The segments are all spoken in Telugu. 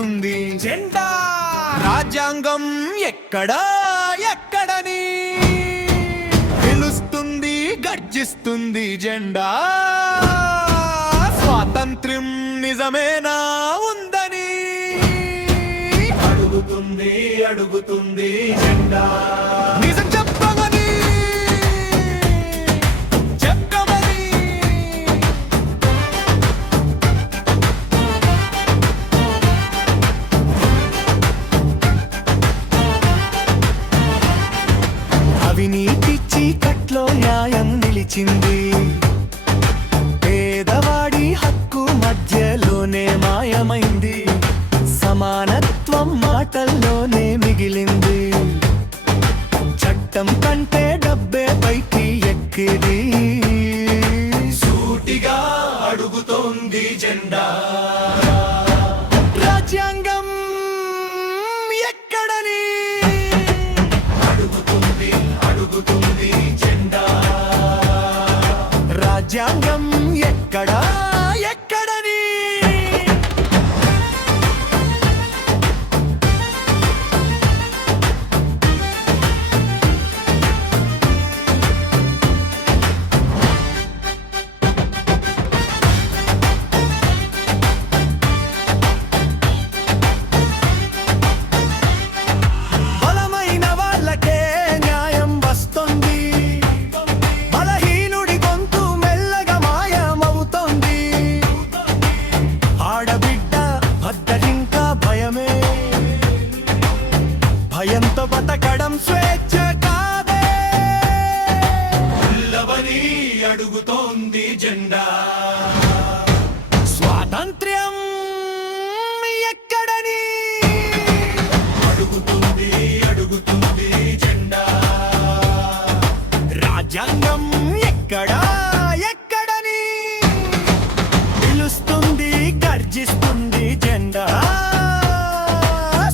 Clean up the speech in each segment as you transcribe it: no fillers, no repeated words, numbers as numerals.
అడుగుతుంది జెండా. రాజ్యాంగం ఎక్కడా ఎక్కడని పిలుస్తుంది, గర్జిస్తుంది జెండా. స్వాతంత్ర్యం నిజమేనా ఉందని అడుగుతుంది, అడుగుతుంది జెండా. నిజం చెప్పమని చెప్పమని అవినీతి చీకట్లో న్యాయం నిలిచింది. పేదవాడి హక్కు మధ్యలోనే మాయమైంది. సమానత్వం మాటల్లోనే మిగిలింది. చట్టం కంటే డబ్బే పైకి ఎక్కిది. సూటిగా అడుగుతోంది జెండా. రాజ్యాంగం ఎక్కడని అడుగుతుంది, అడుగుతుంది జెండా. రాజ్యాంగం ఎక్కడా ఎక్కడని బలమైన వాళ్ళకే న్యాయం వస్తుంది. బలహీనుడి గొంతు మెల్లగా మాయమవుతోంది. ఆడబిడ్డ భద్రతింకా భయమే. భయంతో బతకడం స్వేచ్ఛ కాదే. ఉల్లవని అడుగుతోంది జెండా. స్వాతంత్ర్యం ఎక్కడని అడుగుతుంది, అడుగుతుంది జెండా. రాజ్యాంగం ఎక్కడా ఎక్కడని పిలుస్తుంది, గర్జిస్తుంది జెండా.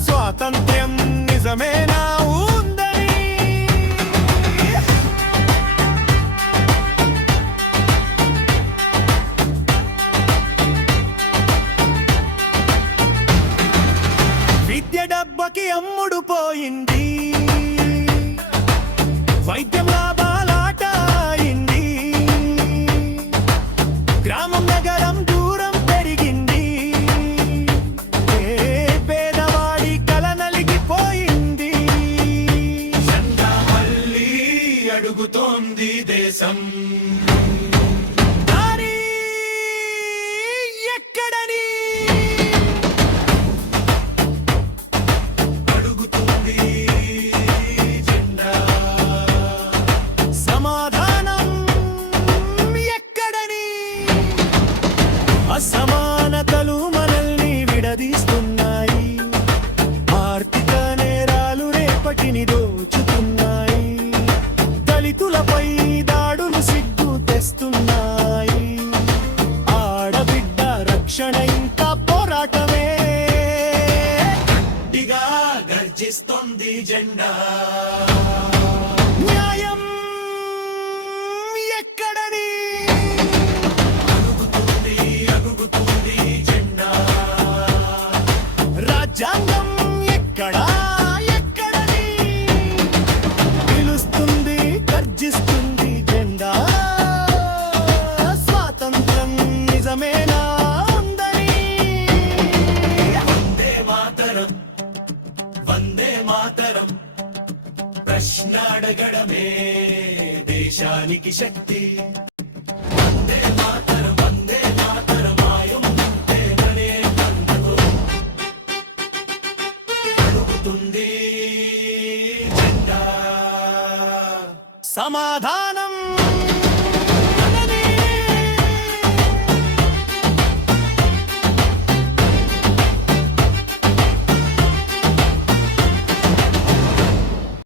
స్వాతంత్ర్యం నిజమేనా ఉందని విద్య డబ్బకి అమ్ముడు పోయింది. వైద్యం లాభాలాట అయింది. గ్రామం నగరం దూరం పెరిగింది. పేదవాడి కల నలిగిపోయింది. జెండా మళ్ళీ అడుగుతోంది దేశం. దారి ఎక్కడని అడుగుతుంది జెండా. సమాధానం ఎక్కడని అసమానతలు మనల్ని విడదీస్తున్నాయి. ఆర్థిక నేరాలు రేపటిని దోచుతున్నాయి. దళితులపై దాడులు సిగ్గు తెస్తున్నాయి. ఆడబిడ్డ రక్షణ ఇంకా పోరాటమే. గట్టిగా గర్జిస్తోంది జెండా. న్యాయం ఎక్కడని అడుగుతుంది, అడుగుతుంది జెండా. రాజ్యాంగం ఎక్కడా ఎక్కడని పిలుస్తుంది, గర్జిస్తుంది జెండా. స్వాతంత్రం నిజమేనా ఉందని వందే మాతరం, వందే మాతరం. ప్రశ్న అడగడమే దేశానికి శక్తి. వందే మాతరం, వందే మాతరం. ఆయుం ఉంటే మనే కందుకు అడుగుతుంది జెండా. సమాధానం